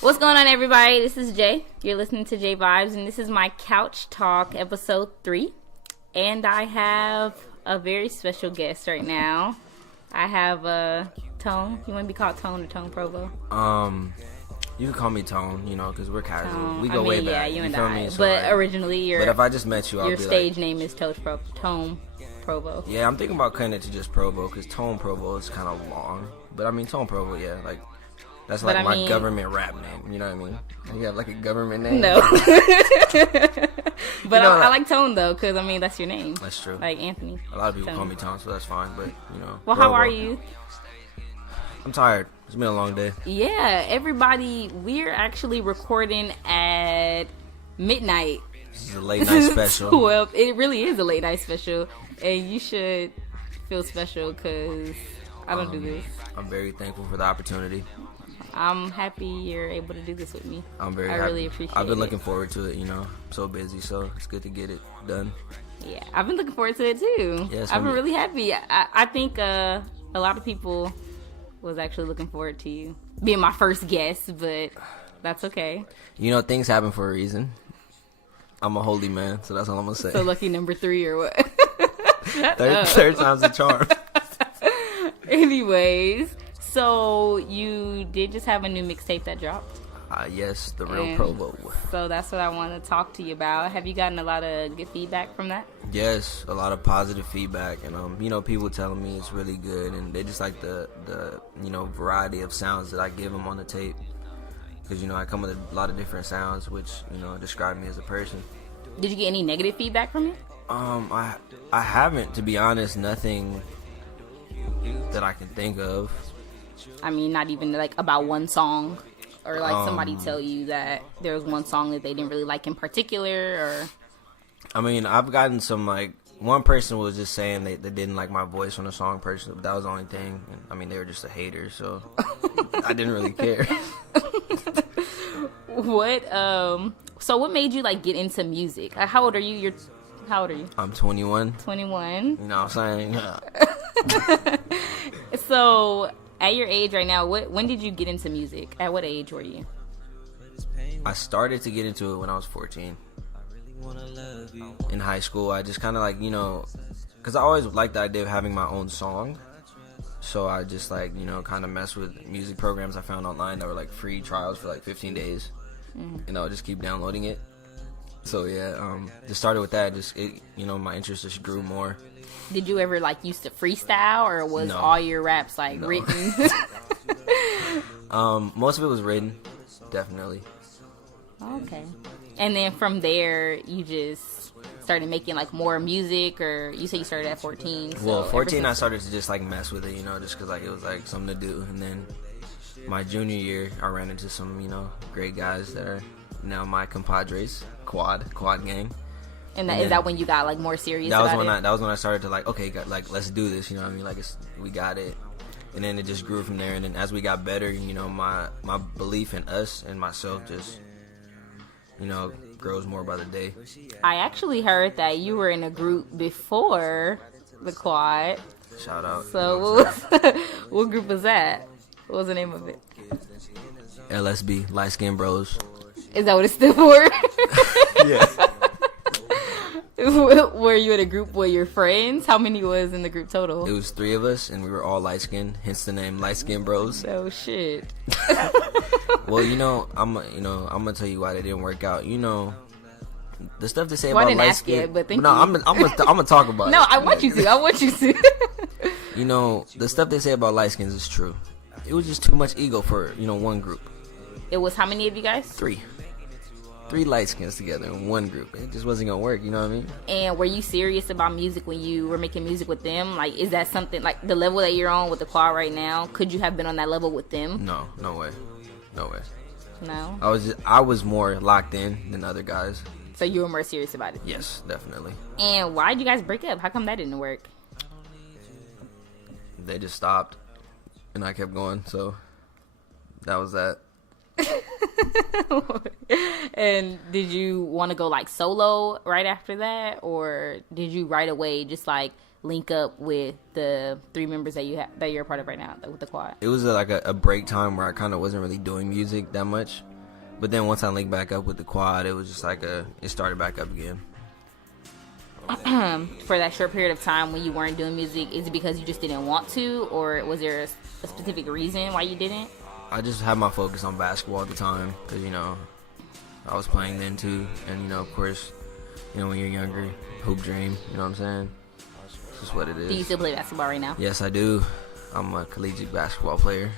What's going on, everybody? This is Jay. You're listening to Jay Vibes, and this is my Couch Talk episode 3. And I have a very special guest right now. I have Tone. You want to be called Tone or Tone Provo? You can call me Tone, because we're casual. Tone. We go way back. Yeah, you and I. Me? So, but originally, but if I just met you, I'll your be stage name is Tone Provo. Yeah, I'm thinking about cutting it to just Provo because Tone Provo is kind of long. But I mean, Tone Provo, yeah, like that's like my government rap name. You know what I mean? You have like a government name. No. But I like Tone though, because I mean that's your name. That's true. Like Anthony. A lot of people call me Tone, so that's fine. But Well, how are you? I'm tired. It's been a long day. Yeah, everybody. We're actually recording at midnight. This is a late night special. Well, it really is a late night special, and you should feel special because I don't do this. I'm very thankful for the opportunity. I'm happy you're able to do this with me. I'm very happy. I really appreciate it. I've been looking forward to it, I'm so busy, so it's good to get it done. Yeah, I've been looking forward to it too. Yes, I've been really happy. I think a lot of people was actually looking forward to you being my first guest, but that's okay. Things happen for a reason. I'm a holy man, so that's all I'm gonna say. So lucky number 3 or what? third time's the charm. Anyways, so you did just have a new mixtape that dropped? Yes, The Real Provo. So that's what I want to talk to you about. Have you gotten a lot of good feedback from that? Yes, a lot of positive feedback, and people telling me it's really good, and they just like the variety of sounds that I give them on the tape, because I come with a lot of different sounds, which describe me as a person. Did you get any negative feedback from it? I haven't, to be honest. Nothing that I can think of. I mean, not even like about one song, or like somebody tell you that there was one song that they didn't really like in particular, or. I mean, I've gotten some, one person was just saying they didn't like my voice on the song personally, but that was the only thing. And, I mean, they were just a hater, so I didn't really care. So what made you, get into music? How old are you? How old are you? I'm 21. 21? You know what I'm saying? So, at your age right now, when did you get into music? At what age were you? I started to get into it when I was 14. In high school, I just kind of because I always liked the idea of having my own song. So I just kind of mess with music programs I found online that were free trials for 15 days. And I would just keep downloading it. So yeah, just started with that. My interest just grew more. Did you ever used to freestyle, or was all your raps written? Most of it was written, definitely. Okay. And then from there, you just started making more music, or you say you started at 14? So well, 14 I started to just mess with it, just because it was something to do. And then my junior year, I ran into some great guys that are now my compadres, quad gang. And is that when you got more serious? That was when I started to okay, let's do this. You know what I mean? We got it. And then it just grew from there. And then as we got better, my belief in us and myself just grows more by the day. I actually heard that you were in a group before the quad. Shout out. So what group was that? What was the name of it? LSB, Light Skin Bros. Is that what it stood for? Yeah. Were you in a group with your friends? How many was in the group total? It was 3 of us, and we were all light skinned, hence the name Light Skin Bros. Oh shit. Well, I'm gonna tell you why they didn't work out. The stuff they say well, about light skin. But thank no, you. I'm gonna talk about it. No, I want you to. The stuff they say about light skins is true. It was just too much ego for one group. It was how many of you guys? 3 light skins together in one group. It just wasn't gonna work, you know what I mean? And were you serious about music when you were making music with them? Is that something the level that you're on with the quad right now? Could you have been on that level with them? No way. No. I was more locked in than other guys. So you were more serious about it? Yes, definitely. And why did you guys break up? How come that didn't work? They just stopped, and I kept going. So that was that. And did you want to go solo right after that, or did you right away just link up with the 3 members that you're a part of right now, with the quad? It was like a break time where I kind of wasn't really doing music that much. But then once I linked back up with the quad, it was just like it started back up again. For that short period of time when you weren't doing music, is it because you just didn't want to, or was there a specific reason why you didn't? I just had my focus on basketball at the time because, I was playing then too. And, of course, when you're younger, hoop dream, you know what I'm saying? It's just what it is. Do you still play basketball right now? Yes, I do. I'm a collegiate basketball player.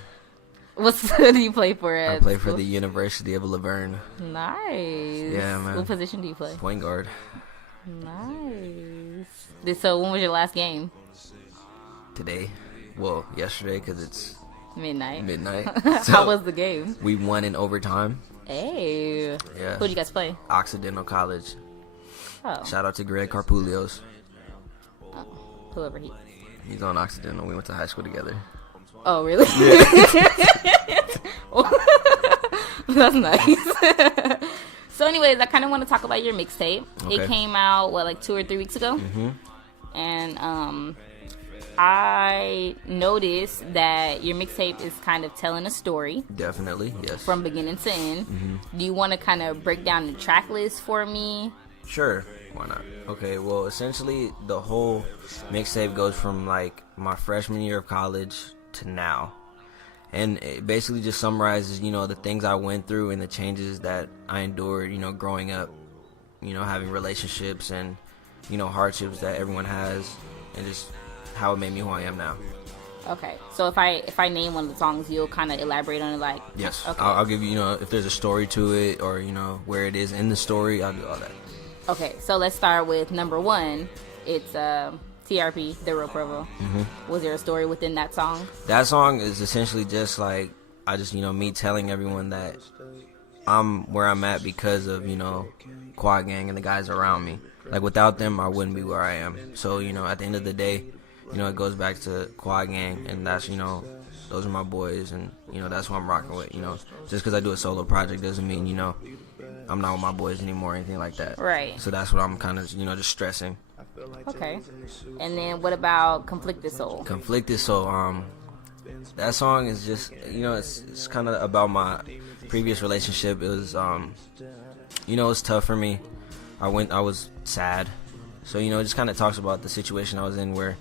What do you play for? I play for the University of Laverne. Nice. Yeah, man. What position do you play? Point guard. Nice. So when was your last game? Today. Well, yesterday because it's midnight. So how was the game? We won in overtime. Hey. Yeah. Who'd you guys play? Occidental College. Oh. Shout out to Greg Carpulios. Oh, whoever he's on Occidental. We went to high school together. Oh, really? That's nice. So anyways, I kind of want to talk about your mixtape. Okay. It came out, like 2 or 3 weeks ago? Mm-hmm. And I noticed that your mixtape is kind of telling a story. Definitely, yes. From beginning to end. Mm-hmm. Do you want to kind of break down the track list for me? Sure. Why not? Okay, well, essentially, the whole mixtape goes from, like, my freshman year of college to now. And it basically just summarizes, the things I went through and the changes that I endured, growing up, having relationships and, hardships that everyone has, and just how it made me who I am now. Okay, so if I name one of the songs, you'll kind of elaborate on it, like... Yes, okay. I'll give you, if there's a story to it or, where it is in the story, I'll do all that. Okay, so let's start with number 1. It's TRP, The Real Provo. Mm-hmm. Was there a story within that song? That song is essentially just like, I just, me telling everyone that I'm where I'm at because of, Quad Gang and the guys around me. Like, without them, I wouldn't be where I am. So, at the end of the day, it goes back to Quad Gang, and that's, those are my boys, and, that's who I'm rocking with, Just because I do a solo project doesn't mean, I'm not with my boys anymore or anything like that. Right. So that's what I'm kind of, just stressing. Okay. And then what about Conflicted Soul? Conflicted Soul, that song is just, it's kind of about my previous relationship. It was, it was tough for me. I was sad. So, it just kind of talks about the situation I was in where,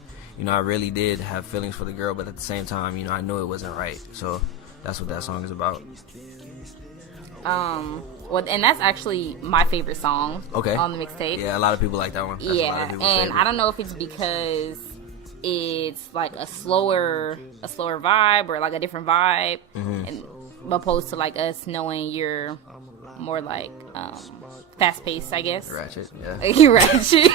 I really did have feelings for the girl, but at the same time, I knew it wasn't right. So that's what that song is about. Well, and that's actually my favorite song on the mixtape. Yeah, a lot of people like that one. That's and favorite. I don't know if it's because it's like a slower vibe or like a different vibe, and opposed to like us knowing you're more like fast paced, I guess. Ratchet, yeah. Ratchet.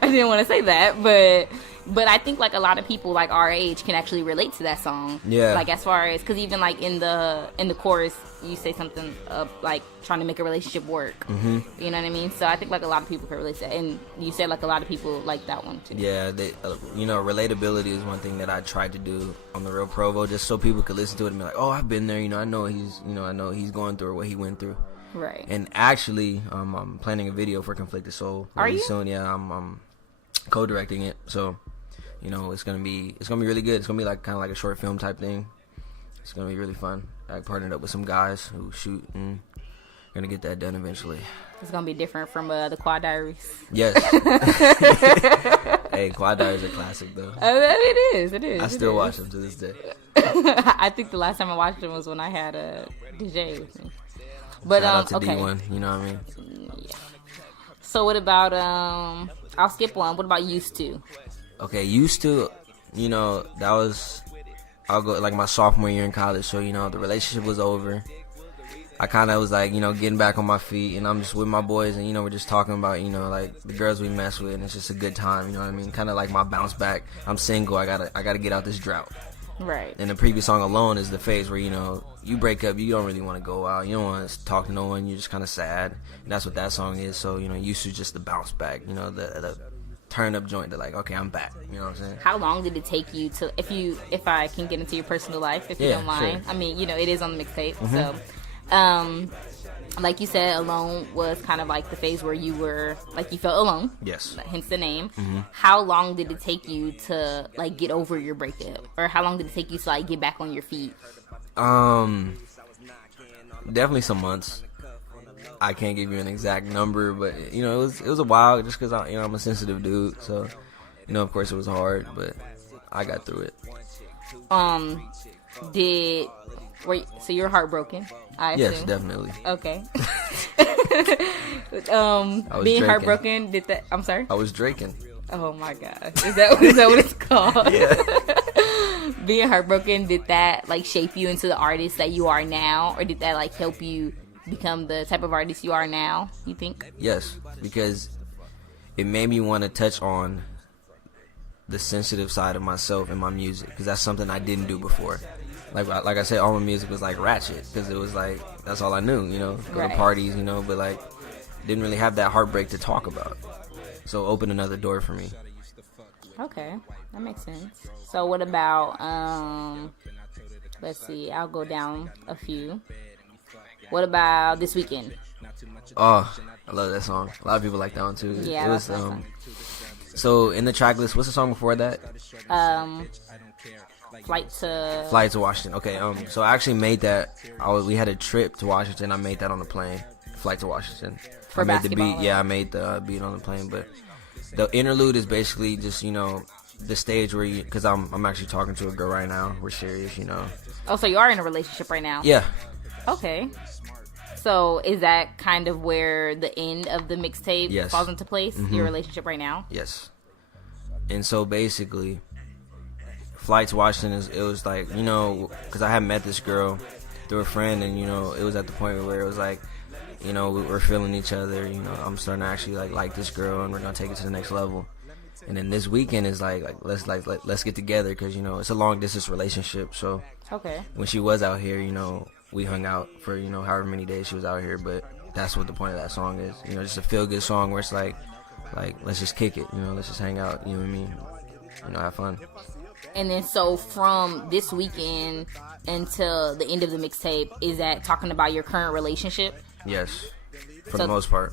I didn't want to say that, but I think like a lot of people like our age can actually relate to that song. Yeah. Like as far as, because even like in the chorus, you say something like trying to make a relationship work. Mm-hmm. You know what I mean? So I think like a lot of people can relate to that, and you said like a lot of people like that one too. Yeah, relatability is one thing that I tried to do on The Real Provo, just so people could listen to it and be like, oh, I've been there. I know he's going through what he went through. Right. And actually, I'm planning a video for Conflicted Soul really soon. Yeah, I'm co-directing it, so it's gonna be really good. It's gonna be like kind of like a short film type thing. It's gonna be really fun. I partnered up with some guys who shoot, and gonna get that done eventually. It's gonna be different from the Quad Diaries. Yes. Hey, Quad Diaries are classic though. It is. I still watch them to this day. I think the last time I watched them was when I had a DJ with me. But shout out to okay. D1, you know what I mean? Yeah. So what about I'll skip one. What about Used To? Okay, Used To, that was, I'll go like my sophomore year in college. So, the relationship was over. I kind of was like, getting back on my feet, and I'm just with my boys, and, we're just talking about, like the girls we mess with, and it's just a good time, you know what I mean? Kind of like my bounce back. I'm single. I gotta get out this drought. Right. And the previous song Alone is the phase where, you break up, you don't really want to go out. You don't want to talk to no one. You're just kind of sad. And that's what that song is. So, Used To just the bounce back, the turn up joint to like, okay, I'm back. You know what I'm saying? How long did it take you to, if I can get into your personal life, if you don't mind? Sure. I mean, it is on the mixtape. Mm-hmm. So, like you said, Alone was kind of like the phase where you were, like, you felt alone. Yes. Hence the name. Mm-hmm. How long did it take you to, like, get over your breakup? Or how long did it take you to, like, get back on your feet? Definitely some months. I can't give you an exact number, but, you know, it was a while just because, I'm a sensitive dude. So, you know, of course it was hard, but I got through it. So you're heartbroken, I assume? Yes, definitely. Okay. Being draking. heartbroken, did that... I'm sorry? I was draking. Oh, my God. Is that what it's called? Yeah. Being heartbroken, did that, like, shape you into the artist that you are now? Or did that, like, help you become the type of artist you are now, you think? Yes, because it made me want to touch on the sensitive side of myself in my music, because that's something I didn't do before. Like I said, all my music was like ratchet, because it was like, that's all I knew, you know, go to parties, you know, but like didn't really have that heartbreak to talk about. So open another door for me. Okay, that makes sense. So what about let's see, I'll go down a few. What about This Weekend? Oh, I love that song. A lot of people like that one too. Yeah, it was so in the track list, what's the song before that? Flight to Washington. Okay, so I actually made that. We had a trip to Washington. I made that on the plane. Flight to Washington. For I made basketball, the beat. Yeah, I made the beat on the plane. But the interlude is basically just, you know, the stage where you, because I'm actually talking to a girl right now. We're serious, you know. Oh, so you are in a relationship right now? Yeah. Okay. So is that kind of where the end of the mixtape falls into place? Mm-hmm. Your relationship right now? Yes. And so basically, Flight to Washington it was like, you know, because I had met this girl through a friend, and, you know, it was at the point where it was like, you know, we're feeling each other, you know, I'm starting to actually like this girl, and we're gonna take it to the next level. And then This Weekend is like let's get together, because, you know, it's a long distance relationship. So okay, when she was out here, you know, we hung out for, you know, however many days she was out here. But that's what the point of that song is, you know, just a feel good song where it's like let's just kick it, you know, let's just hang out, you and me, you know, have fun. And then so from This Weekend until the end of the mixtape, is that talking about your current relationship? Yes, for the most part.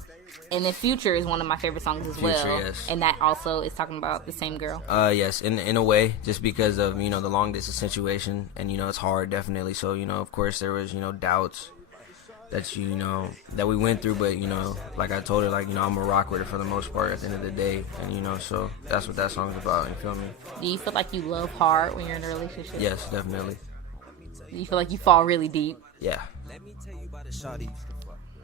And then Future is one of my favorite songs as well. Yes. And that also is talking about the same girl. Yes, in a way, just because of, you know, the long distance situation, and, you know, it's hard, definitely. So, you know, of course there was, you know, doubts that, you know, that we went through, but, you know, like I told her, like, you know, I'm a rock with her for the most part at the end of the day, and, you know, so that's what that song's about. You feel me? Do you feel like you love hard when you're in a relationship? Yes, definitely. Do you feel like you fall really deep? Yeah.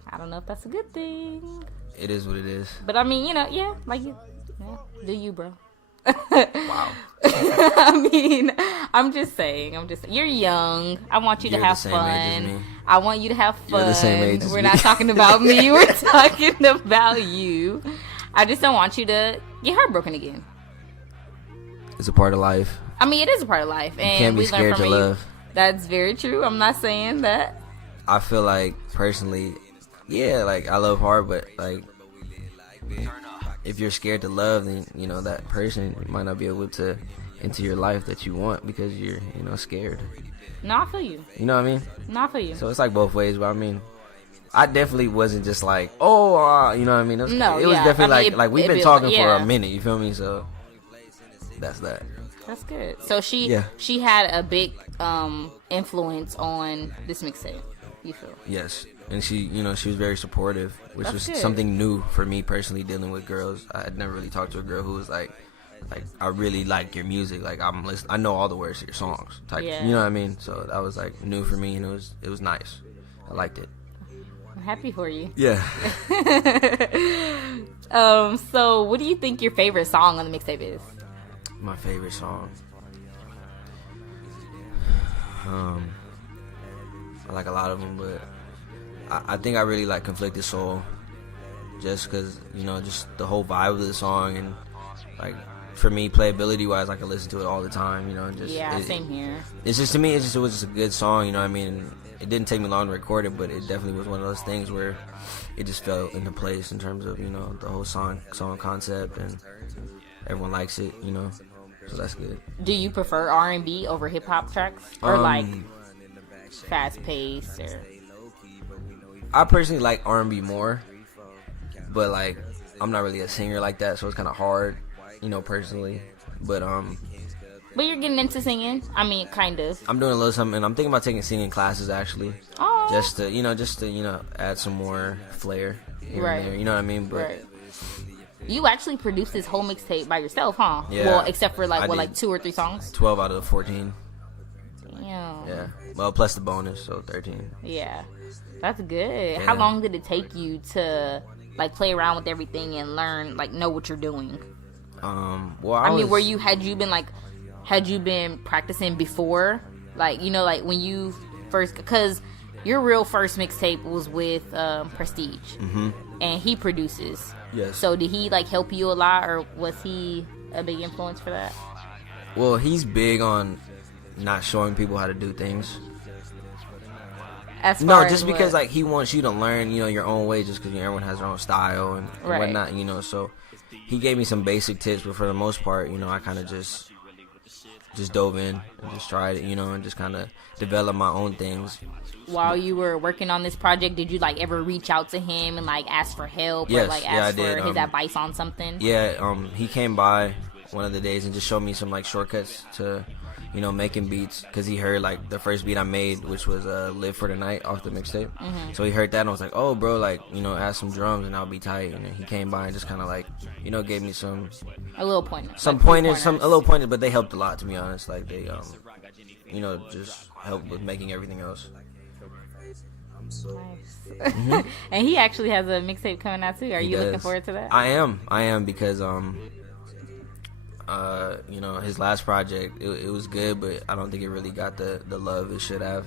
I don't know if that's a good thing. It is what it is. But I mean, you know, yeah, like you, yeah, do you, bro? Wow. I mean, I'm just saying, you're young. I want you to have fun. I want you to have fun. You're the same age as We're me. not talking about me. We're talking about you. I just don't want you to get heartbroken again. It's a part of life. I mean, it is a part of life, and you can't be we learn scared from to you. love. That's very true. I'm not saying that. I feel like, personally, yeah, like, I love hard, but, like, if you're scared to love, then, you know, that person might not be able to enter your life that you want, because you're, you know, scared. No, I feel you. You know what I mean? No, I feel you. So it's like both ways, but I mean, I definitely wasn't just like, oh, you know what I mean? It was definitely like we've been talking for a minute, you feel me? So that's that. That's good. So she had a big influence on this mixtape, you feel? Yes. And she, you know, she was very supportive, which That's was good. something new for me personally, dealing with girls. I had never really talked to a girl who was like, I really like your music. Like, I know all the words to your songs. Type, Yeah. You know what I mean? So that was like new for me, and it was nice. I liked it. I'm happy for you. Yeah. So what do you think your favorite song on the mixtape is? My favorite song. I like a lot of them, but I think I really like Conflicted Soul, just because, you know, just the whole vibe of the song, and like for me, playability wise, I can listen to it all the time, you know. Just same here. It's just, to me, it was just a good song, you know what I mean? It didn't take me long to record it, but it definitely was one of those things where it just fell into place in terms of, you know, the whole song concept, and everyone likes it, you know. So that's good. Do you prefer R&B over hip hop tracks, or like fast paced, or? I personally like R&B more, but like I'm not really a singer like that, so it's kind of hard, personally. But you're getting into singing. I mean, kind of. I'm doing a little something. I'm thinking about taking singing classes actually, Oh. just to add some more flair here Right. and there. You know what I mean? But Right. You actually produced this whole mixtape by yourself, huh? Yeah. Well, except for I like did. 2 or 3 songs. 12 out of the 14. Damn. Yeah. Well, plus the bonus, so 13. Yeah. That's good. Yeah. How long did it take you to like play around with everything and learn, like know what you're doing? Well, I mean, had you been practicing before? Like, like when you first, because your real first mixtape was with Prestige, and he produces. Yes. So did he like help you a lot, or was he a big influence for that? Well, he's big on not showing people how to do things. As No, far just as because what? like he wants you to learn, your own way, just because everyone has their own style and Right. whatnot, So he gave me some basic tips, but for the most part, I kind of just dove in and just tried it, and just kind of developed my own things. While you were working on this project, did you like ever reach out to him and like ask for help, or Yes, like yeah, ask I for did. his advice on something? Yeah, he came by one of the days and just showed me some like shortcuts to, making beats, because he heard like the first beat I made, which was "Live for the Night" off the mixtape. So he heard that and was like, "Oh, bro, like add some drums and I'll be tight." And then he came by and just kind of like gave me some A little pointer. some like few pointers, a little pointers, but they helped a lot, to be honest. Like they just helped with making everything else. Nice. And he actually has a mixtape coming out too. Are He you looking does. forward to that? I am because his last project, it was good, but I don't think it really got the love it should have.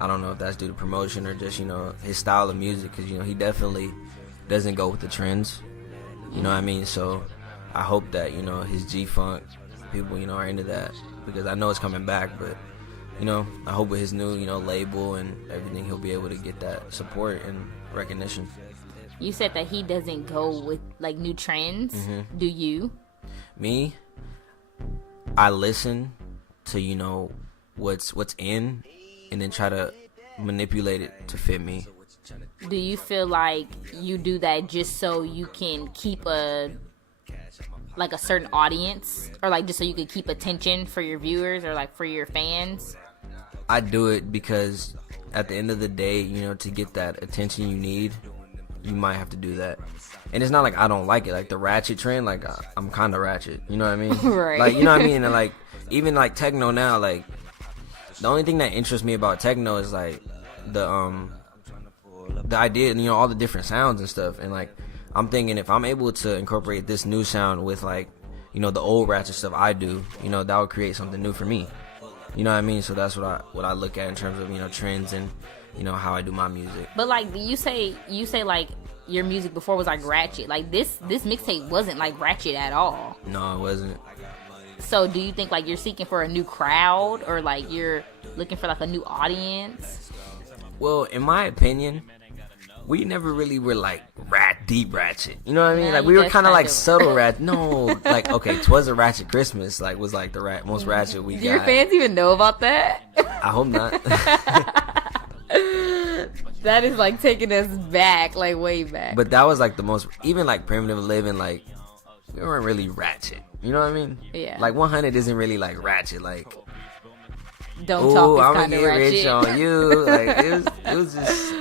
I don't know if that's due to promotion or just his style of music, because he definitely doesn't go with the trends. You know what I mean? So I hope that his G-Funk people are into that, because I know it's coming back, but I hope with his new label and everything, he'll be able to get that support and recognition. You said that he doesn't go with like new trends. Do you? Me, I listen to what's in, and then try to manipulate it to fit me. Do you feel like you do that just so you can keep a certain audience, or like just so you can keep attention for your viewers or like for your fans? I do it because at the end of the day, to get that attention you need, you might have to do that. And it's not like I don't like it. Like the ratchet trend, like I'm kind of ratchet. You know what I mean? Right. Like, you know what I mean? And like even like techno now, like the only thing that interests me about techno is like the idea and all the different sounds and stuff. And like I'm thinking, if I'm able to incorporate this new sound with like the old ratchet stuff I do, that would create something new for me. You know what I mean? So that's what I look at in terms of trends and how I do my music. But like you say like your music before was like ratchet. Like this mixtape wasn't like ratchet at all. No, it wasn't. So do you think like you're seeking for a new crowd, or like you're looking for like a new audience? Well, in my opinion, we never really were like deep ratchet. You know what I mean? Nah, Like you we were just kind of like kinda- subtle ratchet. No, like okay, 'Twas a Ratchet Christmas like was like the most ratchet we Do your got. fans even know about that? I hope not. That is like taking us back, like way back. But that was like the most, even like Primitive Living, like we weren't really ratchet. You know what I mean? Yeah. Like 100 isn't really like ratchet. Like, Don't ooh, talk is I'm kind gonna of get ratchet. rich on you. Like it was just.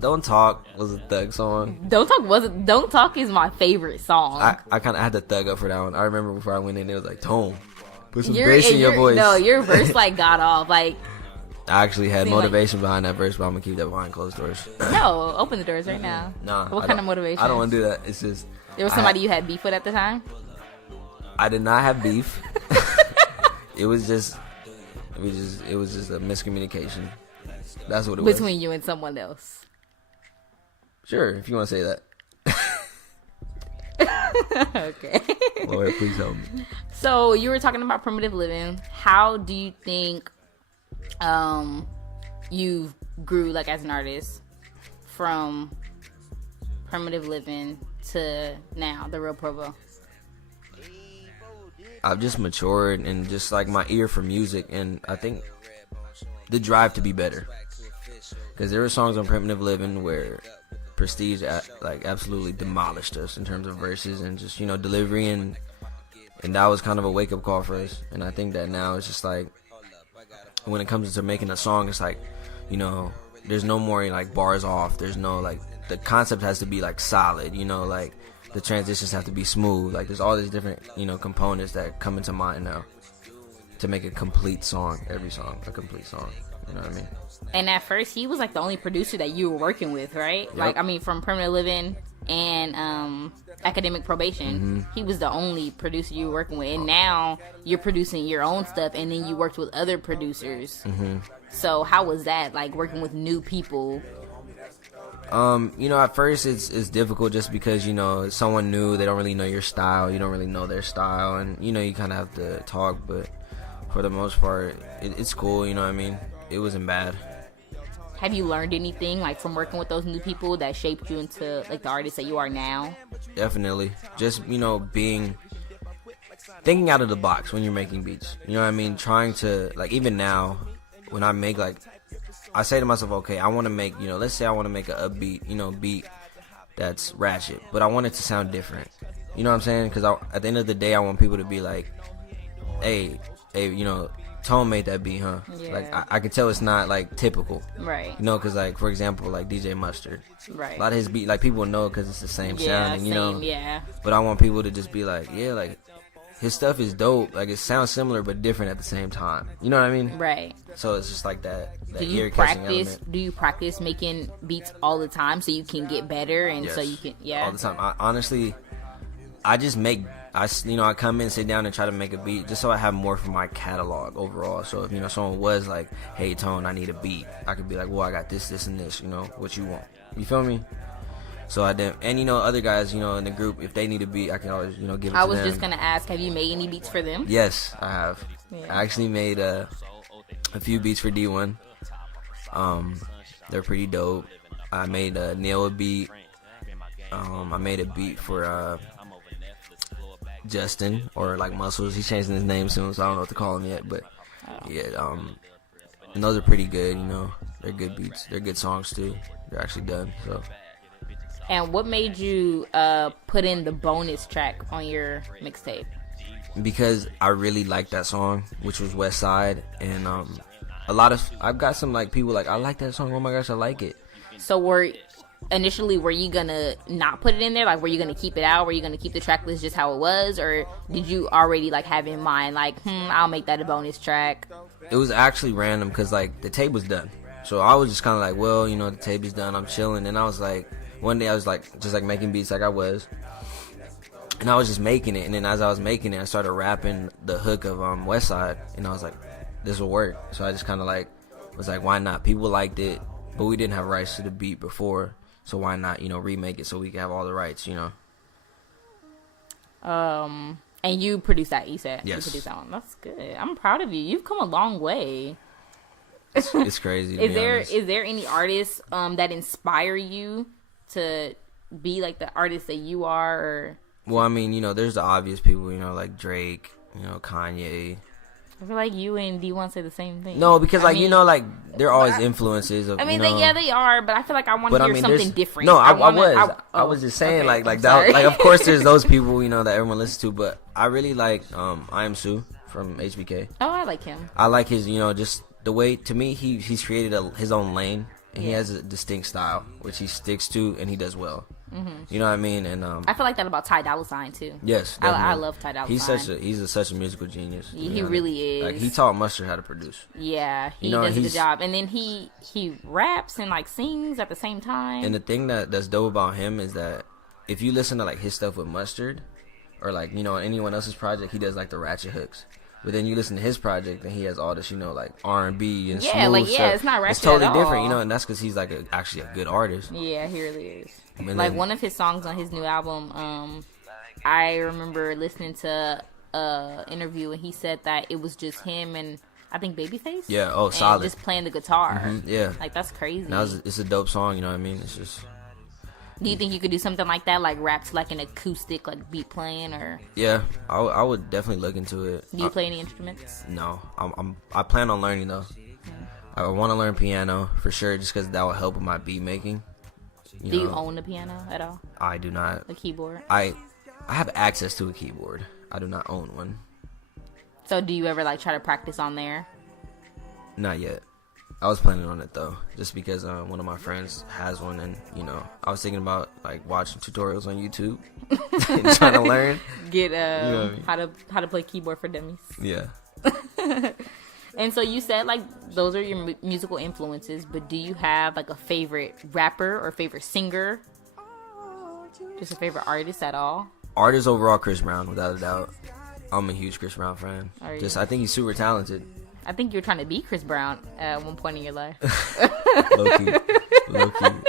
Don't Talk was a thug song. Don't Talk is my favorite song. I kind of had to thug up for that one. I remember before I went in, it was like, Tone, put some bass in your voice. No, your verse like got off. Like, I actually had Seemed like- motivation behind that verse, but I'm gonna keep that behind closed doors. no, open the doors right now. Nah, What I kind don't- of motivation? I don't want to do that. It's just There was somebody you had beef with at the time? I did not have beef. it was just a miscommunication. That's what it was. Between you and someone else. Sure, if you want to say that. Okay. Lord, please help me. So you were talking about primitive living. How do you think you grew like as an artist from primitive living to now, the real Provo? I've just matured and just like my ear for music, and I think the drive to be better. Because there were songs on Primitive Living where Prestige like absolutely demolished us in terms of verses and just, you know, delivery, and that was kind of a wake up call for us. And I think that now it's just like when it comes to making a song, it's like, you know, there's no more like bars off. There's no like, the concept has to be like solid, you know, like the transitions have to be smooth. Like there's all these different, you know, components that come into mind now to make a complete song. Every song a complete song, you know what I mean? And at first he was like the only producer that you were working with, right? Yep. Like, I mean, from Permanent Living and Academic Probation, he was the only producer you were working with, and now you're producing your own stuff, and then you worked with other producers. So how was that, like, working with new people? You know, at first it's difficult just because, you know, it's someone new, they don't really know your style, you don't really know their style, and, you know, you kind of have to talk, but for the most part, it's cool, you know what I mean? It wasn't bad. Have you learned anything, like, from working with those new people that shaped you into, like, the artist that you are now? Definitely. Just, you know, thinking out of the box when you're making beats. You know what I mean? Trying to, like, even now, when I make, like, I say to myself, okay, I want to make, you know, let's say I want to make an upbeat, you know, beat that's ratchet, but I want it to sound different. You know what I'm saying? Because at the end of the day, I want people to be like, hey, you know, Tone made that beat, huh? Yeah. Like, I can tell it's not, like, typical. Right. You know, because, like, for example, like, DJ Mustard. Right. A lot of his beat, like, people know because it's the same sound, and, you know. Yeah. But I want people to just be like, yeah, like, his stuff is dope. Like, it sounds similar but different at the same time. You know what I mean? Right. So it's just like that Do you practice making beats all the time so you can get better and yes, so you can, all the time. I just make, you know, I come in, sit down, and try to make a beat just so I have more for my catalog overall. So if, you know, someone was like, hey, Tone, I need a beat, I could be like, well, I got this, and this, you know, what you want. You feel me? So I didn't, and, you know, other guys, you know, in the group, if they need a beat, I can always, you know, give it to them. I was just going to ask, have you made any beats for them? Yes, I have. Yeah. I actually made a few beats for D1. They're pretty dope. I made Neil a beat. I made a beat for Justin, or like Muscles. He's changing his name soon, so I don't know what to call him yet. But yeah, and those are pretty good. You know, they're good beats. They're good songs too. They're actually done. So. And what made you put in the bonus track on your mixtape? Because I really liked that song, which was West Side, and I've got some like people like, I like that song. Oh my gosh, I like it. So were you gonna not put it in there? Like, were you gonna keep it out? Were you gonna keep the track list just how it was, or did you already like have in mind like, I'll make that a bonus track? It was actually random because like the tape was done, so I was just kind of like, well, you know, the tape is done. I'm chilling, and I was like, one day I was like just like making beats like I was, and I was just making it, and then as I was making it, I started rapping the hook of West Side, and I was like, this will work. So I just kind of like was like, why not? People liked it, but we didn't have rights to the beat before. So why not, you know, remake it so we can have all the rights, you know? And you produced that, you said? Yes. You produced that one. That's good. I'm proud of you. You've come a long way. It's crazy, to be honest. Is there any artists that inspire you to be like the artist that you are? Or... Well, I mean, you know, there's the obvious people, you know, like Drake, you know, Kanye. I feel like you and D1 say the same thing. No, because like, you know, like they're always influences of. I mean, you know, they are, but I feel like I want to hear something different. No, I was just saying okay, like that. Like, of course, there's those people, you know, that everyone listens to, but I really like I Am Sue from HBK. Oh, I like him. I like his, you know, just the way, to me, he's created his own lane, and he has a distinct style which he sticks to and he does well. You know what I mean? And I feel like that about Ty Dolla $ign too. Yes, I love Ty Dolla $ign. He's such a musical genius. He really is. Like, he taught Mustard how to produce. Yeah, he does a good job. And then he raps and like sings at the same time. And the thing that's dope about him is that if you listen to like his stuff with Mustard, or like, you know, anyone else's project, he does like the ratchet hooks. But then you listen to his project and he has all this, you know, like R&B and smooth stuff. It's not ratchet. It's totally at all. different, you know, and that's because he's like actually a good artist. Yeah, he really is. Like, one of his songs on his new album, I remember listening to an interview and he said that it was just him and I think Babyface. Yeah, and solid. just playing the guitar. Yeah. Like, that's crazy. It's a dope song, you know what I mean? It's just... Do you think you could do something like that, like rap to like an acoustic, like beat playing, or? Yeah, I would definitely look into it. Do you play any instruments? No, I plan on learning though. I want to learn piano for sure, just because that will help with my beat making. Do you own a piano at all? I do not. A keyboard? I have access to a keyboard. I do not own one. So do you ever like try to practice on there? Not yet. I was planning on it though, just because one of my friends has one, and you know, I was thinking about like watching tutorials on YouTube and trying to learn. Get You know what I mean? how to play keyboard for dummies. Yeah. And so you said like those are your musical influences, but do you have like a favorite rapper or favorite singer? Just a favorite artist at all? Artist overall, Chris Brown, without a doubt. I'm a huge Chris Brown fan. Are you? Just I think he's super talented. I think you were trying to be Chris Brown at one point in your life. Low key,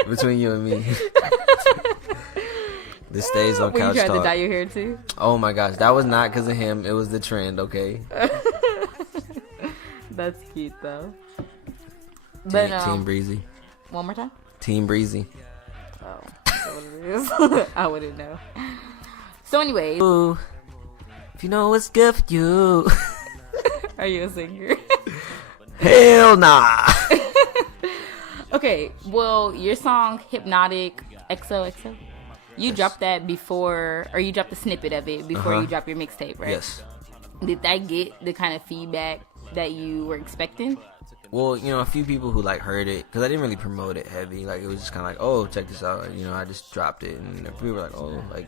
between you and me. This stays on When Couch you tried Talk. to dye your hair too? Oh my gosh, that was not because of him. It was the trend. Okay. That's cute though. But Team Breezy. one more time. Team Breezy. Oh, that's what it is. I wouldn't know. So anyways, Ooh, if you know what's good for you. are you a singer? Hell nah. Okay, well, your song Hypnotic XOXO, you dropped that before, or you dropped a snippet of it before you dropped your mixtape, right? Yes. Did that get the kind of feedback that you were expecting? Well, you know, a few people who like heard it, because I didn't really promote it heavy. Like, it was just kind of like, oh, check this out. You know, I just dropped it, and people were like, oh, like,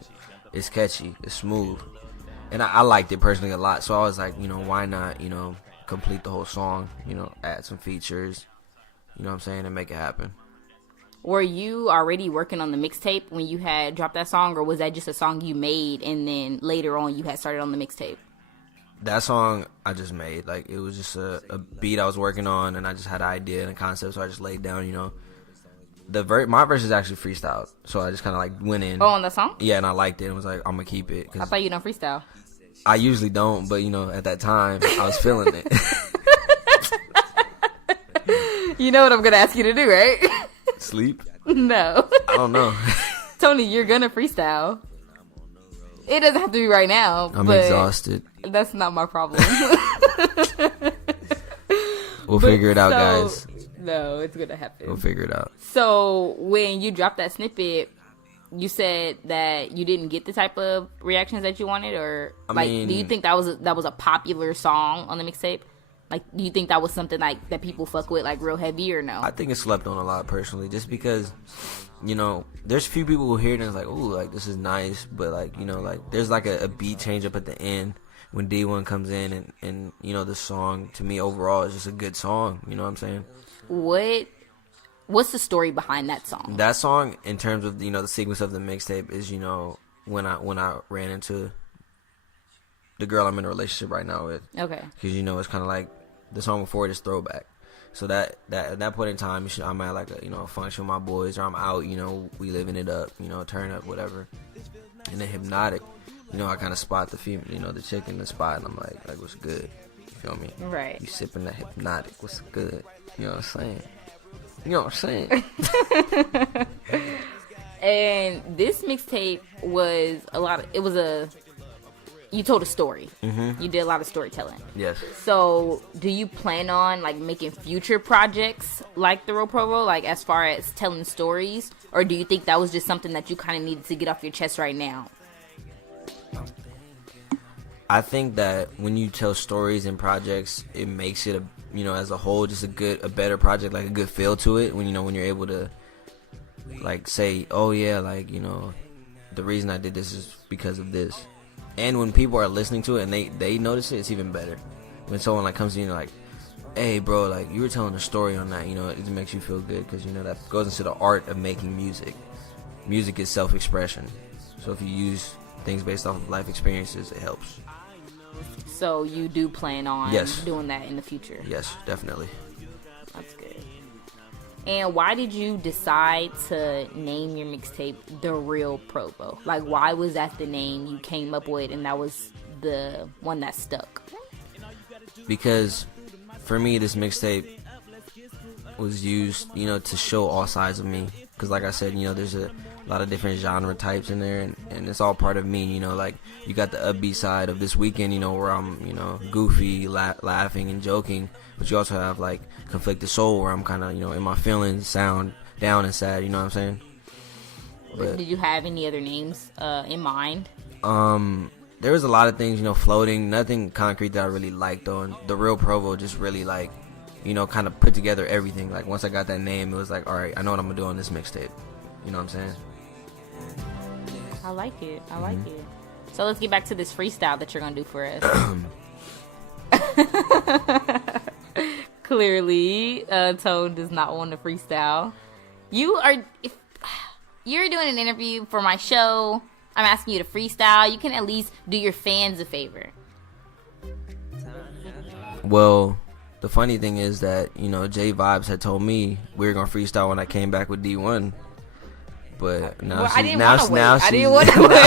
it's catchy, it's smooth. And I liked it personally a lot, so I was like, you know, why not, you know, complete the whole song, you know, add some features, you know what I'm saying, and make it happen. Were you already working on the mixtape when you had dropped that song, or was that just a song you made and then later on you had started on the mixtape? That song I just made. Like, it was just a beat I was working on, and I just had an idea and a concept, so I just laid down, you know. My verse is actually freestyle, so I just kind of like went in. Oh, on that song? Yeah, and I liked it and was like, I'm gonna keep it. I thought you don't freestyle. I usually don't, but you know, at that time, I was feeling it. You know what I'm gonna ask you to do, right? Sleep? No. I don't know. Tony, you're gonna freestyle. It doesn't have to be right now. I'm but exhausted. That's not my problem. We'll figure it out, guys. No, it's gonna happen. We'll figure it out. So when you dropped that snippet, you said that you didn't get the type of reactions that you wanted, or do you think that was a popular song on the mixtape? Like, do you think that was something like that people fuck with like real heavy, or no? I think it's slept on a lot personally, just because, you know, there's a few people who hear it and it's like, ooh, like, this is nice, but like, you know, like, there's like a beat change up at the end when D1 comes in, and you know, the song to me overall is just a good song. You know what I'm saying? What's the story behind that song? That song, in terms of, you know, the sequence of the mixtape, is, you know, when I ran into the girl I'm in a relationship right now with. Okay. Because, you know, it's kind of like the song before it is throwback. So that at that point in time, I'm at like a function with my boys, or I'm out, you know, we living it up, you know, turn up, whatever. And then Hypnotic, you know, I kind of spot the female, you know, the chick in the spot, and I'm like, what's good? You feel me? Right. You sipping that Hypnotic, what's good? You know what I'm saying? You know what I'm saying? And this mixtape was you told a story. Mm-hmm. You did a lot of storytelling. Yes. So do you plan on like making future projects like the Real Provo, like as far as telling stories, or do you think that was just something that you kind of needed to get off your chest right now? I think that when you tell stories in projects, it makes it as a whole, just a better project, like a good feel to it. When you're able to like say, oh yeah, like, you know, the reason I did this is because of this. And when people are listening to it and they notice it, it's even better. When someone like comes to you and like, hey bro, like, you were telling a story on that, you know, it makes you feel good, because, you know, that goes into the art of making music. Music is self-expression. So if you use things based off of life experiences, it helps. So you do plan on doing that in the future? Yes, definitely. That's good. And why did you decide to name your mixtape The Real Provo? Like, why was that the name you came up with, and that was the one that stuck? Because for me, this mixtape, was used, to show all sides of me. Because like I said, there's a lot of different genre types in there, and it's all part of me. Like you got the upbeat side of This Weekend, where I'm, goofy, laughing and joking. But you also have like Conflicted Soul, where I'm kind of, in my feelings, sound down and sad. You know what I'm saying? But, did you have any other names in mind? There was a lot of things, floating. Nothing concrete that I really liked though. And the Real Provo just really like, kind of put together everything. Like once I got that name, it was like, all right, I know what I'm gonna do on this mixtape. You know what I'm saying? I like it. I like it. So let's get back to this freestyle that you're gonna do for us. Clearly, Tone does not want to freestyle. If you're doing an interview for my show, I'm asking you to freestyle. You can at least do your fans a favor. Well, the funny thing is that, J Vibes had told me we were going to freestyle when I came back with D1. But now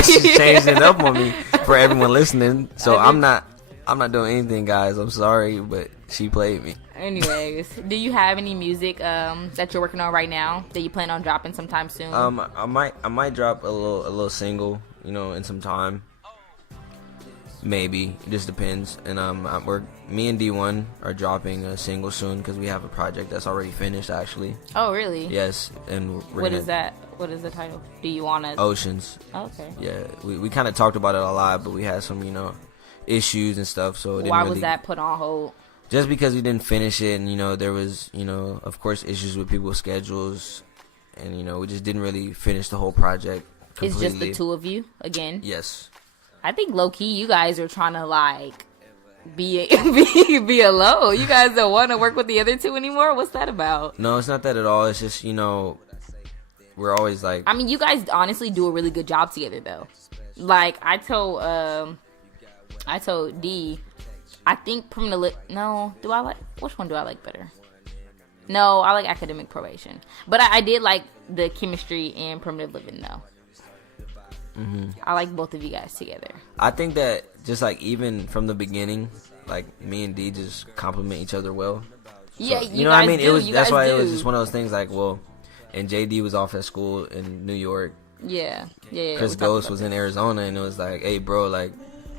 she's changed it up on me for everyone listening. So I'm not doing anything, guys. I'm sorry, but she played me. Anyways, do you have any music that you're working on right now that you plan on dropping sometime soon? I might drop a little single, in some time. Maybe, it just depends. And me and D1 are dropping a single soon because we have a project that's already finished actually. Oh really? Yes, and what is that? What is the title? Do you want to? Oceans. Oh, okay. Yeah, we kind of talked about it a lot, but we had some issues and stuff. So why was that put on hold? Just because we didn't finish it, and there was of course issues with people's schedules, and we just didn't really finish the whole project completely. It's just the two of you again? Yes. I think low key you guys are trying to like be alone. You guys don't want to work with the other two anymore. What's that about? No, it's not that at all. It's just we're always like. I mean, you guys honestly do a really good job together though. Like I told D, I think which one do I like better? No, I like Academic Probation, but I did like the chemistry in Primitive Living though. Mm-hmm. I like both of you guys together. I think that just like even from the beginning, like me and D just complement each other well. Yeah, so, you know what I mean. It was that's why it was just one of those things. Like, well, and JD was off at school in New York. Yeah. Chris Ghost was in Arizona, and it was like, hey, bro, like,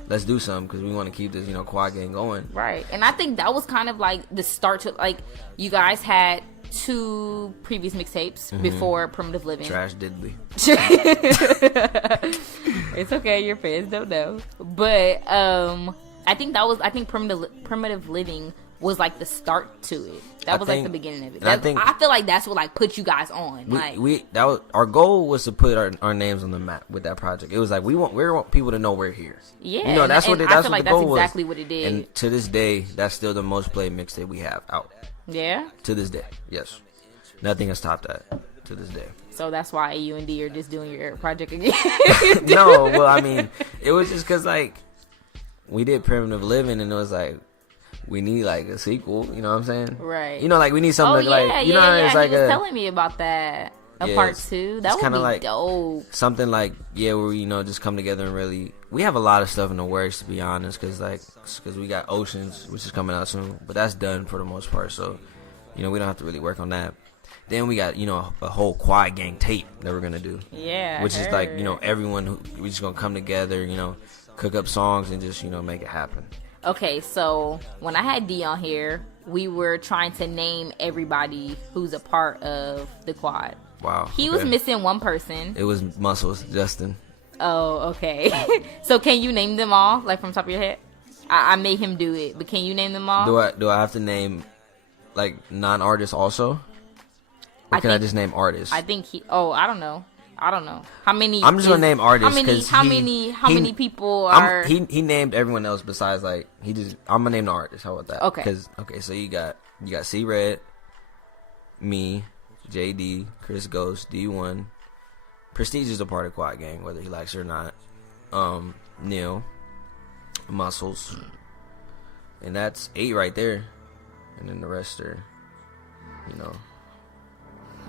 let's do something because we want to keep this, quad gang going. Right, and I think that was kind of like the start to like you guys had 2 previous mixtapes before Primitive Living. Trash diddly. It's okay, your fans don't know. But I think Primitive Living was like the start to it. That was like the beginning of it. I feel like that's what like put you guys on. Our goal was to put our names on the map with that project. It was like we want people to know we're here. Yeah, that's what I feel like that's exactly what it did. And to this day, that's still the most played mixtape we have out. Yeah. To this day, yes. Nothing has topped that to this day. So that's why you and D are just doing your project again. No, well, I mean, it was just because like we did Primitive Living, and it was like we need like a sequel. You know what I'm saying? Right. Like we need something like It's like he was telling me about that. Part 2. That would be like dope. Something like where we just come together and really. We have a lot of stuff in the works, to be honest, because we got Oceans, which is coming out soon, but that's done for the most part. So we don't have to really work on that. Then we got a whole quad gang tape that we're gonna do. Yeah. Which is like everyone we're just gonna come together, cook up songs and just make it happen. Okay, so when I had D on here, we were trying to name everybody who's a part of the quad. Wow. He was missing one person. It was Muscles, Justin. Oh, okay. So can you name them all, like from top of your head? I made him do it, but can you name them all? Do I have to name like non-artists also? Or can I just name artists? I think I don't know. How many? I'm just gonna name artists. How many people are? He named everyone else besides like I'm gonna name the artists. How about that? Okay. So you got C Red, me, JD, Chris Ghost, D1. Prestige is a part of Quad Gang, whether he likes it or not. Neil, Muscles, and that's 8 right there, and then the rest are,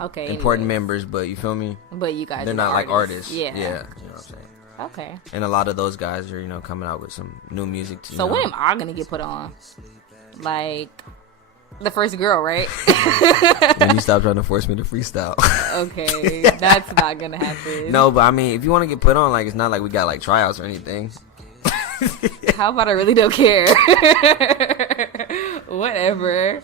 okay, important members. But you feel me? But you guys, they're not like artists. Yeah, you know what I'm saying. Okay. And a lot of those guys are, coming out with some new music too. So what am I gonna get put on? Like, The first girl, right? When you stop trying to force me to freestyle. Okay, that's not gonna happen. No, but I mean, if you want to get put on, like, it's not like we got like tryouts or anything. How about I really don't care? Whatever.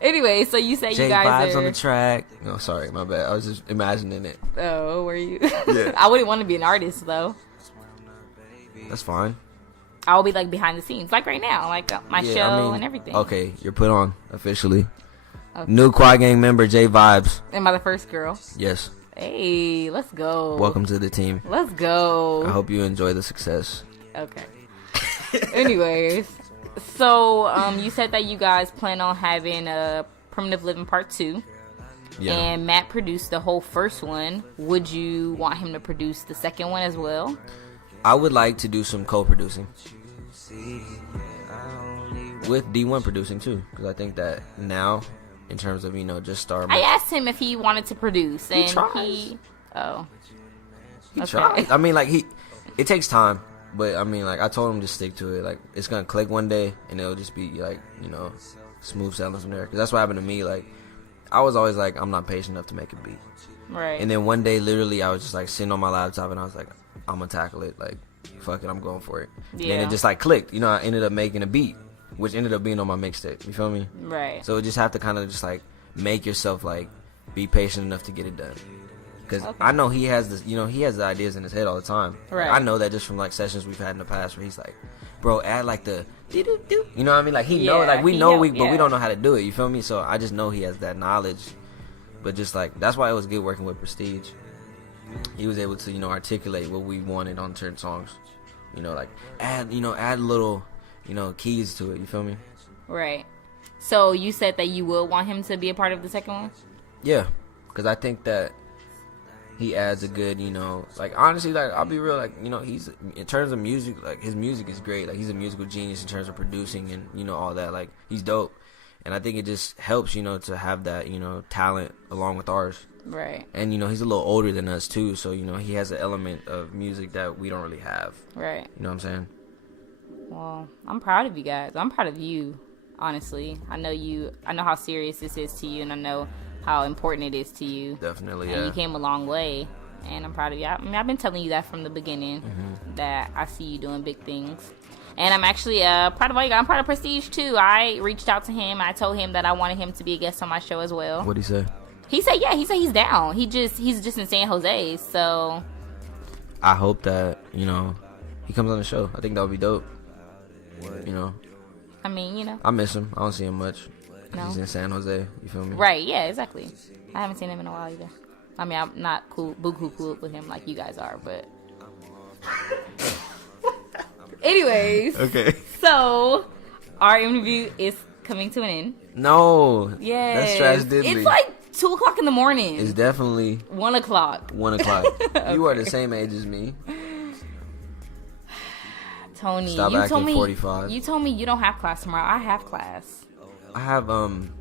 Anyway, so you say you guys Vibes are on the track. No, sorry, my bad. I was just imagining it. Oh, were you? Yeah. I wouldn't want to be an artist though. That's fine. I'll be like behind the scenes, like right now, like my show and everything. Okay, you're put on officially. Okay. New Quad Gang member, J Vibes. Am I the first girl? Yes. Hey, let's go. Welcome to the team. Let's go. I hope you enjoy the success. Okay. Anyways, so you said that you guys plan on having a Primitive Living Part 2. Yeah. And Matt produced the whole first one. Would you want him to produce the second one as well? I would like to do some co-producing. With D1 producing too. Because I think that now, in terms of, just start. I asked him if he wanted to produce. And he tries. He okay. Tries. I mean, like, it takes time. But, I mean, like, I told him to stick to it. Like, it's going to click one day, and it'll just be, like, smooth sailing from there. Because that's what happened to me. Like, I was always like, I'm not patient enough to make a beat. Right. And then one day, literally, I was just, like, sitting on my laptop, and I was like, I'm going to tackle it. Like, fuck it, I'm going for it. Yeah. And it just, like, clicked. I ended up making a beat, which ended up being on my mixtape. You feel me? Right. So, you just have to kind of just, like, make yourself, like, be patient enough to get it done. Because I know he has this, he has the ideas in his head all the time. Right. Like, I know that just from, like, sessions we've had in the past where he's like, bro, add, like, the do-do-do. You know what I mean? Like, he know, like, we know, but we don't know how to do it. You feel me? So, I just know he has that knowledge. But just, like, that's why it was good working with Prestige. He was able to, articulate what we wanted on certain songs. Like, add little, keys to it. You feel me? Right. So, you said that you will want him to be a part of the second one? Yeah. Because I think that he adds a good, like, honestly, like, I'll be real, like, he's, in terms of music, like, his music is great. Like, he's a musical genius in terms of producing and, all that. Like, he's dope. And I think it just helps, to have that, talent along with ours. Right. And, he's a little older than us, too. So, he has an element of music that we don't really have. Right. You know what I'm saying? Well, I'm proud of you guys. I'm proud of you, honestly. I know how serious this is to you, and I know how important it is to you. Definitely, and you came a long way, and I'm proud of you. I mean, I've been telling you that from the beginning, that I see you doing big things. And I'm actually proud of all you guys. I'm proud of Prestige, too. I reached out to him. I told him that I wanted him to be a guest on my show as well. What'd he say? He said, yeah. He said he's down. He's just in San Jose, so. I hope that, he comes on the show. I think that would be dope. I mean, I miss him. I don't see him much. No. He's in San Jose. You feel me? Right, yeah, exactly. I haven't seen him in a while either. I mean, I'm not cool with him like you guys are, but. Anyways. Okay. So, our interview is coming to an end. No. Yes. That's trash diddly. It's like 2 o'clock in the morning. It's definitely 1 o'clock. 1 o'clock. Okay. You are the same age as me. Tony, Stop you acting told me 45. You told me you don't have class tomorrow. I have class. I have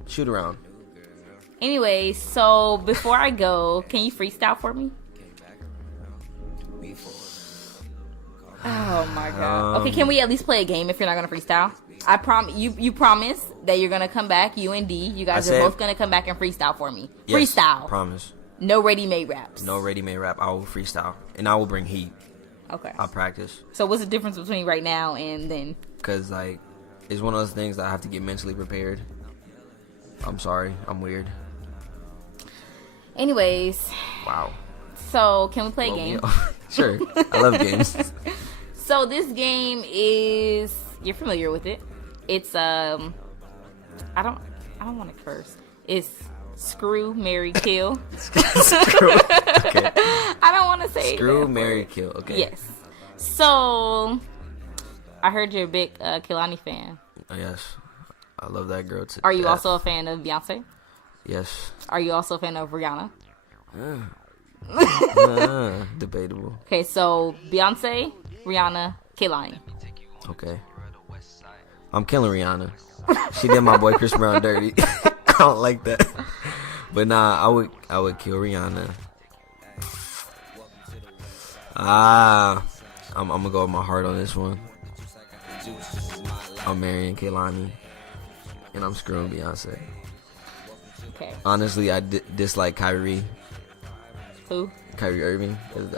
shoot around. Anyway, so before I go, can you freestyle for me? Oh my god. Okay, can we at least play a game if you're not gonna freestyle? I promise you promise that you're gonna come back, you and D. You guys are both gonna come back and freestyle for me. Yes, freestyle. Promise. No ready-made raps. No ready-made rap. I will freestyle. And I will bring heat. Okay. I'll practice. So what's the difference between right now and then? Because, like, it's one of those things that I have to get mentally prepared. I'm sorry. I'm weird. Anyways. Wow. So, can we play a game? Sure. I love games. So, this game is... You're familiar with it. It's, I don't want to curse. It's Screw, Marry, Kill. Screw. Okay. I don't want to say Screw, Marry, Kill. Okay. Yes. So, I heard you're a big Kehlani fan. Yes. I love that girl too. Are you also a fan of Beyonce? Yes. Are you also a fan of Rihanna? Debatable. Okay, so Beyonce, Rihanna, Kehlani. Okay. I'm killing Rihanna. She did my boy Chris Brown dirty. I don't like that. But nah, I would kill Rihanna. I'm gonna go with my heart on this one. I'm marrying Kehlani. And I'm screwing Beyonce. Okay. Honestly, I dislike Kyrie. Who? Kyrie Irving. Because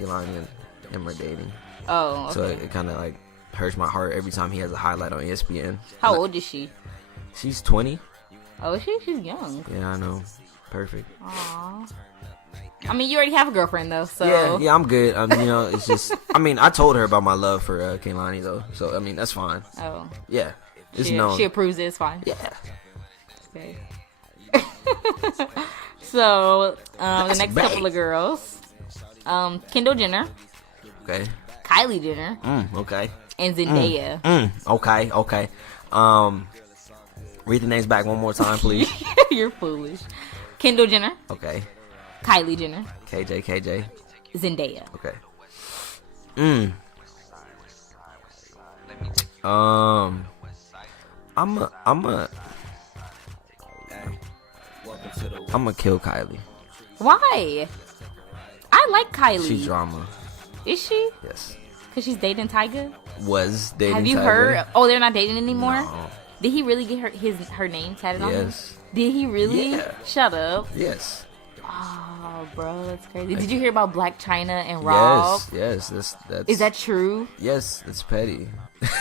Kehlani and him are dating. Oh, okay. So it kind of like hurts my heart every time he has a highlight on ESPN. How old is she? She's 20. Oh, is she? She's young. Yeah, I know. Perfect. Aww. I mean, you already have a girlfriend, though, so... Yeah, I'm good. It's just... I mean, I told her about my love for Kehlani, though. So, I mean, that's fine. Oh. Yeah. It's she, known. She approves it. It's fine. Yeah. Okay. So, the next couple of girls. Kendall Jenner. Okay. Kylie Jenner. Okay. And Zendaya. Okay. Read the names back one more time, please. You're foolish. Kendall Jenner. Okay. Kylie Jenner. KJ. Zendaya. Okay. I'm gonna kill Kylie. Why? I like Kylie. She's drama. Is she? Yes. Because she's dating Tyga? Was dating Have you Tyga. heard? Oh, they're not dating anymore? No. Did he really get her name tatted on him? Yes. Did he really? Yeah. Shut up. Yes. Oh, bro, that's crazy. Did you hear about Black China and Rob? Yes. That's. Is that true? Yes, it's petty.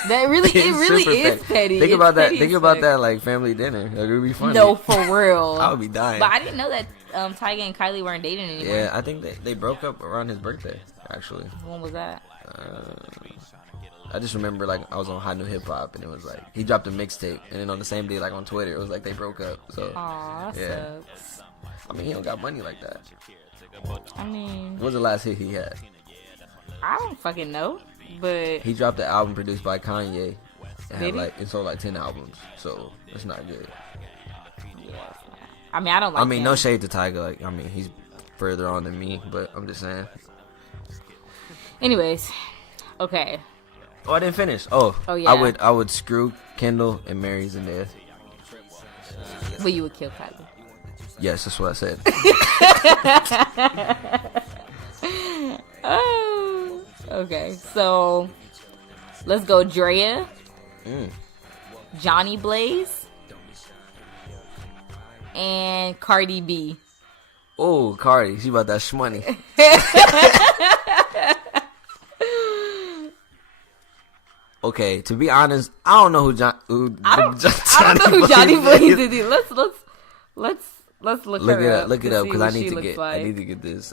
That really, it really is petty. Think It's about that. petty Think as about fuck. that, like family dinner. Like, it would be funny. No, for real. I would be dying. But I didn't know that Tyga and Kylie weren't dating anymore. Yeah, I think they broke up around his birthday. Actually, When was that? I just remember like I was on High New Hip Hop and it was like he dropped a mixtape and then on the same day like on Twitter it was like they broke up. So Aw, that yeah. sucks. I mean he don't got money like that. I mean, What was the last hit he had? I don't fucking know, but He dropped an album produced by Kanye. Did Had he? like it sold like 10 albums, so it's not good. I mean, I don't like I mean, him. no shade to Tyga. Like, I mean, he's further on than me, but I'm just saying. Anyways, okay. Oh, I didn't finish. Oh, yeah. I would screw Kendall and marry Zendaya. Well, you would kill Kylie. Yes, that's what I said. Oh, okay. So let's go, Drea, Johnny Blaze, and Cardi B. Oh, Cardi, she about that shmoney. Okay, to be honest, I don't know I don't know who Johnny Blaze is. Let's look her up. Look it up because I see need what to she get. looks I like. need to get this.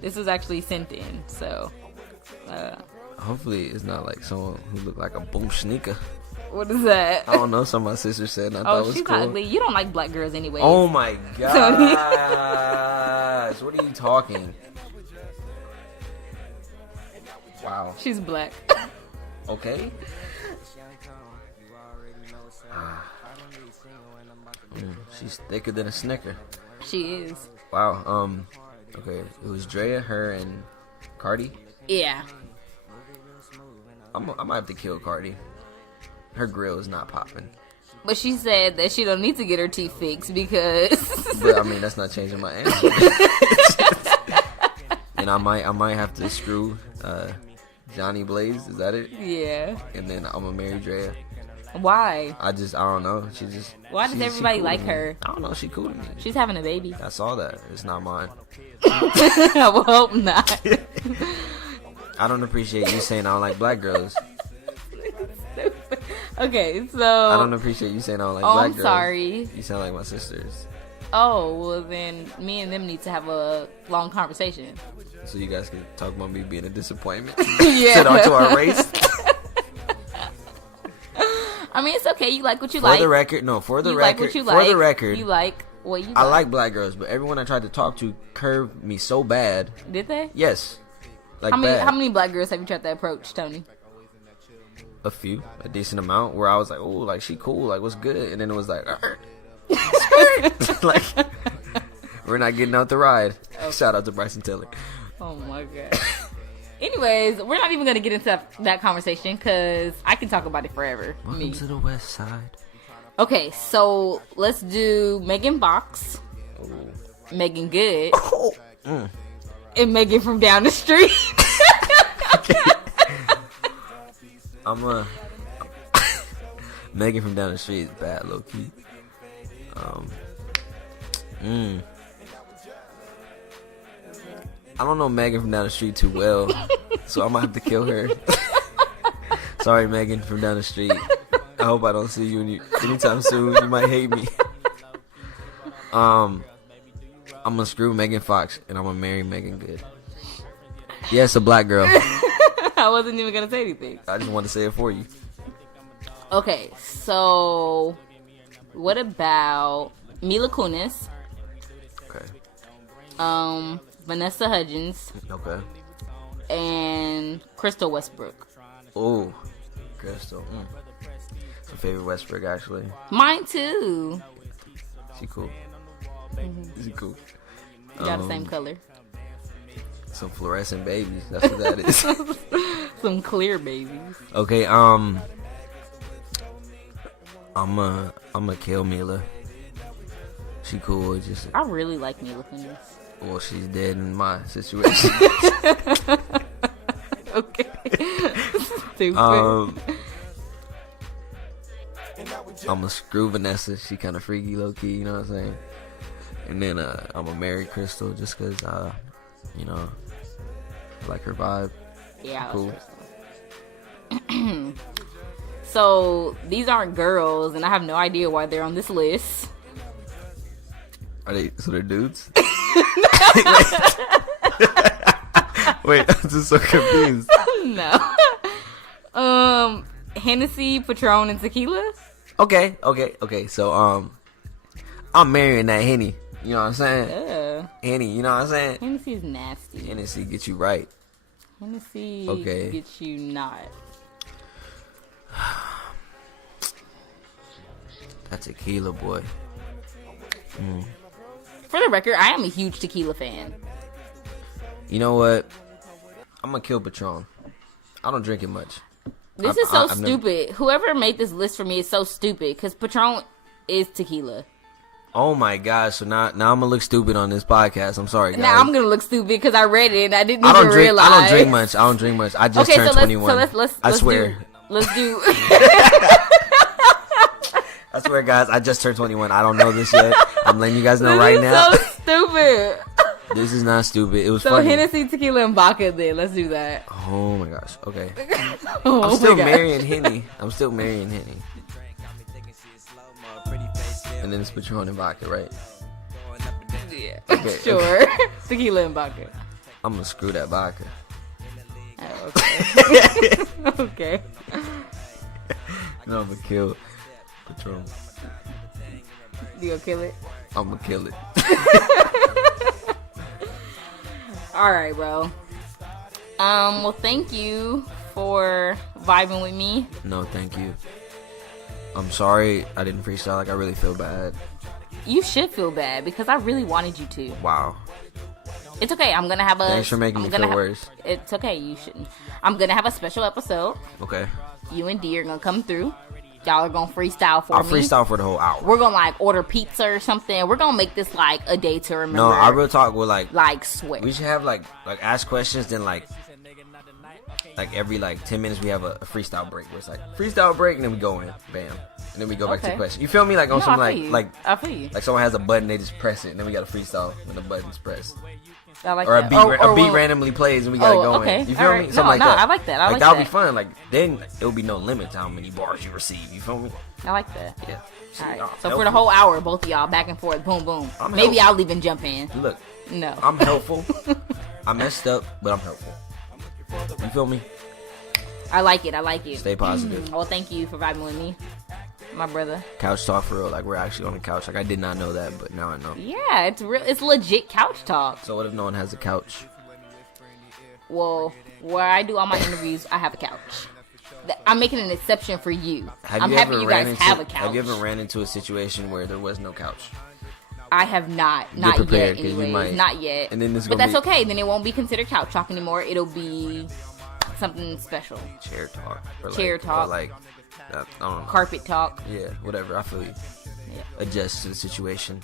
This is actually sent in. So, Hopefully, it's not like someone who looked like a boom sneaker. what is that? I don't know. Some of my sister said, and I thought it was she's cool. not ugly. You don't like black girls anyway. Oh my gosh! What are you talking? Wow. She's black. Okay. She's thicker than a Snicker. She is. Wow. Okay. It was Drea, her, and Cardi. Yeah. I might have to kill Cardi. Her grill is not popping. But she said that she don't need to get her teeth fixed because. But I mean, that's not changing my answer. And I might have to screw Johnny Blaze. Is that it? Yeah. And then I'm gonna marry Drea. Why? I don't know. She just. Why does everybody cool like to me. her? I don't know. She cool to me. She's having a baby. I saw that. It's not mine. I will hope not. I don't appreciate you saying I don't like black girls. Okay, so. I don't appreciate you saying I don't like black I'm girls. sorry. You sound like my sisters. Oh, well then me and them need to have a long conversation. So you guys can talk about me being a disappointment. Yeah. Sit on to our race. I mean, it's okay. You like what you For like. the record, no. For the You record, like what you for like. the record, You like what you like. I like black girls, but everyone I tried to talk to curved me so bad. Did they? Yes, like How many? bad. How many black girls have you tried to approach, Tony? A few, a decent amount. Where I was like, oh, like she cool, like what's good, and then it was like, like we're not getting out the ride. Okay. Shout out to Bryson Tiller. Oh my god. Anyways, we're not even gonna get into that conversation because I can talk about it forever. Welcome to the West Side. Okay, so let's do Megan Fox, Megan Good, and Megan from down the street. Megan from down the street is bad, low key. I don't know Megan from down the street too well, so I'm gonna have to kill her. Sorry, Megan from down the street. I hope I don't see you anytime soon. You might hate me. I'm gonna screw Megan Fox and I'm gonna marry Megan Good. Yes, a black girl. I wasn't even gonna say anything. I just want to say it for you. Okay, so what about Mila Kunis? Okay. Vanessa Hudgens. Okay. And Crystal Westbrook. Oh, Crystal. It's my favorite Westbrook, actually. Mine too. She cool. She cool. You got the same color. Some fluorescent babies. That's what that is. Some clear babies. Okay. I'm a kill Mila. She cool. Just I really like Mila Kunis. Well, she's dead in my situation. Okay. Stupid. I'm gonna screw Vanessa. She kind of freaky, low key. You know what I'm saying? And then I'm gonna marry Crystal just cause you know, I like her vibe. Yeah, cool. So these aren't girls, and I have no idea why they're on this list. Are they? So they're dudes? Wait, I'm just so confused. No. Hennessy, Patron, and tequila. Okay. So I'm marrying that Henny. You know what I'm saying? Henny. You know what I'm saying? Hennessy is nasty. Hennessy get you right. Hennessy gets you not. That tequila, boy. For the record, I am a huge tequila fan. You know what? I'm gonna kill Patron. I don't drink it much. This is so stupid. Whoever made this list for me is so stupid because Patron is tequila. Oh my gosh! So now I'm gonna look stupid on this podcast. I'm sorry, guys. Now I'm gonna look stupid because I read it and I didn't even realize. I don't drink much. I just turned 21. I swear. Let's do. I swear, guys. I just turned 21. I don't know this yet. I'm letting you guys know right now. This is so stupid. This is not stupid. It was so funny. Hennessy, tequila, and vodka. Then let's do that. Oh my gosh. Okay. I'm still marrying Henny. And then it's Patron and vodka, right? Yeah. Okay, sure. Tequila and vodka. I'm gonna screw that vodka. Oh, okay. Okay. No, I'm gonna kill Patron. You gonna kill it? I'm gonna kill it. All right, bro. Well, thank you for vibing with me. No, thank you. I'm sorry I didn't freestyle. Like, I really feel bad. You should feel bad because I really wanted you to. Wow. It's okay. I'm gonna have a. Thanks for making me feel worse. It's okay. You shouldn't. I'm gonna have a special episode. Okay. You and D are gonna come through. Y'all are gonna freestyle for me. I'll freestyle for the whole hour. We're gonna like order pizza or something. We're gonna make this like a day to remember. No, I real talk with like swear. We should have like ask questions, then like every 10 minutes we have a freestyle break where it's like freestyle break and then we go in, bam, and then we go back to the question. You feel me? Like on some I feel you. Like someone has a button, they just press it, and then we got a freestyle when the button's pressed. I like or that. A beat randomly plays and we gotta go in. You feel me? Something like that. I like that. I like that. That'll be fun. Like then it'll be no limit to how many bars you receive. You feel me? I like that. Yeah. All right. So for the whole hour, both of y'all back and forth, boom, boom. Maybe I'll even jump in. Look. No. I'm helpful. I messed up, but I'm helpful. You feel me? I like it. Stay positive. Well, thank you for vibing with me, my brother. Couch talk for real. Like we're actually on the couch. Like I did not know that, but now I know. Yeah, it's real. It's legit couch talk. So what if no one has a couch? Well, where I do all my interviews, I have a couch. I'm making an exception for you. I'm happy you guys have a couch. Have you ever ran into a situation where there was no couch? I have not. Not yet, anyways. Not yet. And then but that's okay. Then it won't be considered couch talk anymore. It'll be something special. Chair talk. Chair talk. Or like, I don't know. Carpet talk. Yeah, whatever. I feel you. Yeah. Adjust to the situation.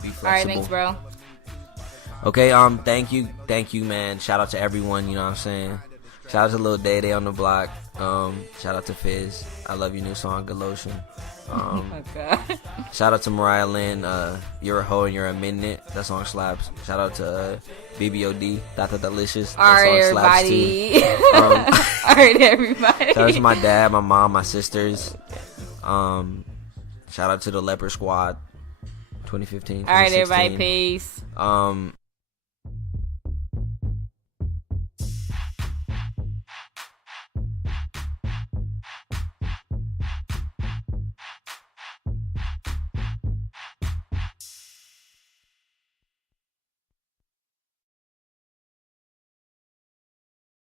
Be flexible. All right, thanks, bro. Okay, thank you, man. Shout out to everyone, you know what I'm saying? Shout out to Lil Day Day on the block. Shout out to Fizz. I Love You new song, Good Lotion. Oh my god. Shout out to Mariah Lynn. You're a hoe and you're a midnight. That song slaps. Shout out to BBOD. Data Delicious. That Alright, song slaps everybody. too. Alright, everybody. Shout out to my dad, my mom, my sisters. Shout out to the Leopard Squad. 2015. Alright, everybody. Peace.